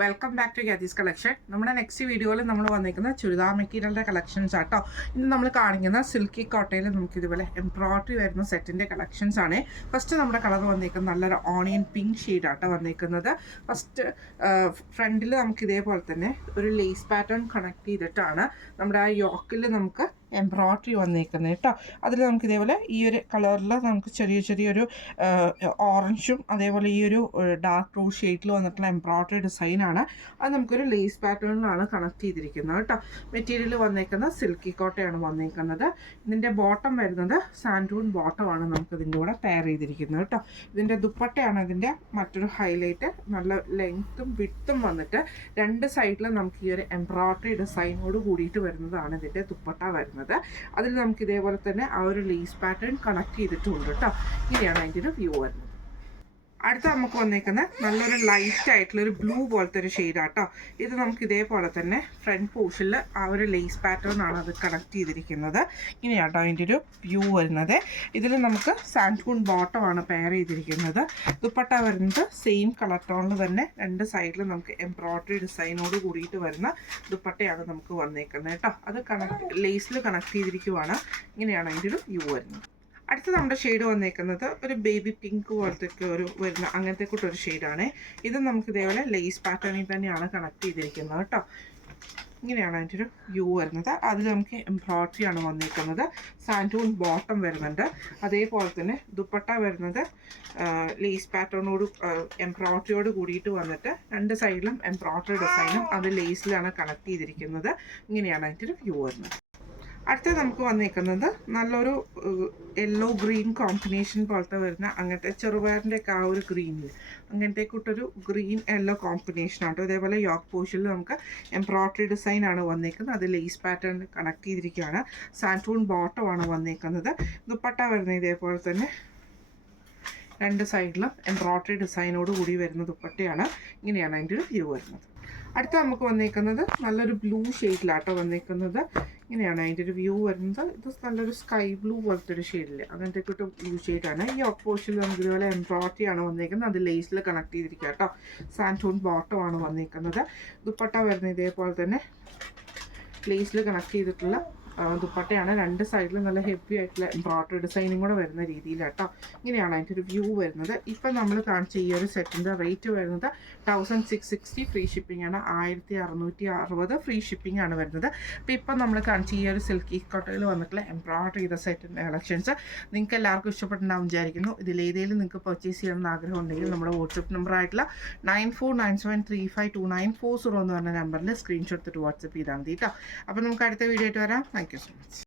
Welcome back to Gyathi's collection. നമ്മുടെ next വീഡിയോയിൽ നമ്മൾ വന്നിരിക്കുന്ന ചുരിദാർ മെറ്റീരിയലിൻ്റെ കളക്ഷൻസ് ആട്ടോ. ഇന്ന് നമ്മൾ കാണിക്കുന്ന സിൽക്കി കോട്ടയിൽ നമുക്ക് ഇതുപോലെ എംബ്രോയിഡറി വരുന്ന സെറ്റിൻ്റെ കളക്ഷൻസ് ആണ്. ഫസ്റ്റ് നമ്മുടെ കളർ വന്നിരിക്കുന്നത് നല്ലൊരു ഓണിയൻ പിങ്ക് ഷെയ്ഡാട്ടോ വന്നിരിക്കുന്നത്. ഫസ്റ്റ് ഫ്രണ്ടിൽ നമുക്ക് ഇതേപോലെ തന്നെ ഒരു ലേസ് പാറ്റേൺ കണക്ട് ചെയ്തിട്ടാണ് നമ്മുടെ ആ യോക്കിൽ നമുക്ക് എംബ്രോയിഡറി വന്നിരിക്കുന്നത് കേട്ടോ. അതിൽ നമുക്ക് ഇതേപോലെ ഈ ഒരു കളറിൽ നമുക്ക് ചെറിയൊരു ഓറഞ്ചും അതേപോലെ ഈ ഒരു ഡാർക്ക് റോസ് ഷെയ്ഡിൽ വന്നിട്ടുള്ള എംബ്രോയിഡറി ഡിസൈനാണ്. അത് നമുക്കൊരു ലേസ് പാറ്റേണിലാണ് കണക്ട് ചെയ്തിരിക്കുന്നത് കേട്ടോ. മെറ്റീരിയൽ വന്നേക്കുന്നത് സിൽക്കി കോട്ടയാണ് വന്നിരിക്കുന്നത്. ഇതിൻ്റെ ബോട്ടം വരുന്നത് സാൻഡൂൺ ബോട്ടമാണ് നമുക്ക് ഇതിൻ്റെ കൂടെ പെയർ ചെയ്തിരിക്കുന്നത് കേട്ടോ. ഇതിൻ്റെ ദുപ്പട്ടയാണ് ഇതിൻ്റെ മറ്റൊരു ഹൈലൈറ്റ്. നല്ല ലെങ്ത്തും വിഡ്ത്തും വന്നിട്ട് രണ്ട് സൈഡിലും നമുക്ക് ഈ ഒരു എംബ്രോയിഡറി ഡിസൈനോട് കൂടിയിട്ട് വരുന്നതാണ് ഇതിൻ്റെ ദുപ്പട്ട വരുന്നത്. അതിൽ നമുക്ക് ഇതേപോലെ തന്നെ ആ ഒരു ലേസ് പാറ്റേൺ കണക്ട് ചെയ്തിട്ടുണ്ട് കേട്ടോ. ഇങ്ങനെയാണ് അതിൻ്റെ ഒരു വ്യൂ വരുന്നത്. അടുത്ത നമുക്ക് വന്നേക്കുന്നത് നല്ലൊരു ലൈറ്റ് ആയിട്ടുള്ളൊരു ബ്ലൂ പോലത്തെ ഒരു ഷെയ്ഡാട്ടോ. ഇത് നമുക്ക് ഇതേപോലെ തന്നെ ഫ്രണ്ട് പോർഷനിൽ ആ ഒരു ലേസ് പാറ്റേൺ ആണ് അത് കണക്ട് ചെയ്തിരിക്കുന്നത്. ഇങ്ങനെയാട്ടോ അതിൻ്റെ ഒരു വ്യൂ വരുന്നത്. ഇതിൽ നമുക്ക് സാൻഡൂൺ ബോട്ടമാണ് പെയർ ചെയ്തിരിക്കുന്നത്. ദുപ്പട്ട വരുന്നത് സെയിം കളർ ടോണിൽ തന്നെ രണ്ട് സൈഡിൽ നമുക്ക് എംബ്രോയിഡറി ഡിസൈനോട് കൂടിയിട്ട് വരുന്ന ദുപ്പട്ടയാണ് നമുക്ക് വന്നേക്കുന്നത് കേട്ടോ. അത് ലേസിൽ കണക്ട് ചെയ്തിരിക്കുവാണ്. ഇങ്ങനെയാണ് അതിൻ്റെ ഒരു വ്യൂ വരുന്നത്. അടുത്ത നമ്മുടെ ഷെയ്ഡ് വന്നേക്കുന്നത് ഒരു ബേബി പിങ്ക് പോലത്തെ ഒരു വരുന്ന അങ്ങനത്തെ കൂട്ടൊരു ഷെയ്ഡാണ്. ഇത് നമുക്ക് ഇതേപോലെ ലേസ് പാറ്റേണിൽ തന്നെയാണ് കണക്ട് ചെയ്തിരിക്കുന്നത് കേട്ടോ. ഇങ്ങനെയാണ് അതിൻ്റെ ഒരു വ്യൂ വരുന്നത്. അതിൽ നമുക്ക് എംബ്രോയിഡറി ആണ് വന്നിരിക്കുന്നത്. സാൻഡൂൺ ബോട്ടം വരുന്നുണ്ട്. അതേപോലെ തന്നെ ദുപ്പട്ട വരുന്നത് ലേസ് പാറ്റേണോട് എംബ്രോയിഡറിയോട് കൂടിയിട്ട് വന്നിട്ട് രണ്ട് സൈഡിലും എംബ്രോയിഡറി ഡിസൈനും അത് ലേസിലാണ് കണക്ട് ചെയ്തിരിക്കുന്നത്. ഇങ്ങനെയാണ് അതിൻ്റെ ഒരു വ്യൂ വരുന്നത്. അടുത്തത് നമുക്ക് വന്നിരിക്കുന്നത് നല്ലൊരു യെല്ലോ ഗ്രീൻ കോമ്പിനേഷൻ പോലത്തെ വരുന്ന അങ്ങനത്തെ ചെറുപയറിൻ്റെ ഒക്കെ ആ ഒരു ഗ്രീനിൽ അങ്ങനത്തെ കൂട്ടൊരു ഗ്രീൻ യെല്ലോ കോമ്പിനേഷൻ ആട്ടോ. ഇതേപോലെ യോക്ക് പോർഷനിൽ നമുക്ക് എംബ്രോയിഡറി ഡിസൈൻ ആണ് വന്നിരിക്കുന്നത്. അത് ലേസ് പാറ്റേൺ കണക്ട് ചെയ്തിരിക്കുകയാണ്. സാൻഡൂൺ ബോട്ടമാണ് വന്നിരിക്കുന്നത്. ദുപ്പട്ട വരുന്നത് ഇതേപോലെ തന്നെ രണ്ട് സൈഡിലും എംബ്രോയിഡറി ഡിസൈനോട് കൂടി വരുന്ന ദുപ്പട്ടയാണ്. ഇങ്ങനെയാണ് അതിൻ്റെ ഒരു വ്യൂ വരുന്നത്. അടുത്ത നമുക്ക് വന്നിരിക്കുന്നത് നല്ലൊരു ബ്ലൂ ഷെയ്ഡിലാട്ടോ വന്നിരിക്കുന്നത്. ഇങ്ങനെയാണ് അതിൻ്റെ ഒരു വ്യൂ വരുന്നത്. ഇത് നല്ലൊരു സ്കൈ ബ്ലൂ പോലത്തെ ഒരു ഷെയ്ഡിൽ അങ്ങനത്തെ കൂട്ട് ബ്ലൂ ഷെയ്ഡാണ്. ഈ ഓപ്പോസിറ്റിൽ നമുക്ക് ഇതുപോലെ എംബ്രോയിഡറി ആണ് വന്നിരിക്കുന്നത്. അത് ലേസിൽ കണക്ട് ചെയ്തിരിക്കുക കേട്ടോ. സാൻഡൂൺ ബോട്ടമാണ് വന്നിരിക്കുന്നത്. ദുപ്പട്ട വരുന്നത് ഇതേപോലെ തന്നെ ലേസിൽ കണക്ട് ചെയ്തിട്ടുള്ള ദുപ്പട്ടയാണ്. രണ്ട് സൈഡിലും നല്ല ഹെവി ആയിട്ടുള്ള എംബ്രോയിഡറി ഡിസൈനും കൂടെ വരുന്ന രീതിയിലാട്ടോ. ഇങ്ങനെയാണ് അതിൻ്റെ ഒരു വ്യൂ വരുന്നത്. ഇപ്പം നമ്മൾ കാണിച്ച ഈ ഒരു സെറ്റിൻ്റെ റേറ്റ് വരുന്നത് 1660 ഫ്രീ ഷിപ്പിംഗ് ആണ്. 1660 ഫ്രീ ഷിപ്പിംഗ് ആണ് വരുന്നത്. അപ്പോൾ ഇപ്പം നമ്മൾ കാണിച്ച ഈ ഒരു സിൽക്കി കോട്ടയിൽ വന്നിട്ടുള്ള എംബ്രോയിഡറി ചെയ്ത സെറ്റിൻ്റെ കളക്ഷൻസ് നിങ്ങൾക്ക് എല്ലാവർക്കും ഇഷ്ടപ്പെട്ടുണ്ടാവും വിചാരിക്കുന്നു. ഇതിലേതെങ്കിലും നിങ്ങൾക്ക് പർച്ചേസ് ചെയ്യണമെന്ന് ആഗ്രഹം ഉണ്ടെങ്കിൽ നമ്മുടെ വാട്സപ്പ് നമ്പർ ആയിട്ടുള്ള 9497352940 എന്ന് പറഞ്ഞ നമ്പറിൽ സ്ക്രീൻഷോട്ട് എടുത്തിട്ട് വാട്സപ്പ് ചെയ്താൽ മതി കേട്ടോ. അപ്പോൾ നമുക്ക് അടുത്ത വീഡിയോ ആയിട്ട് വരാം. Thank you so much.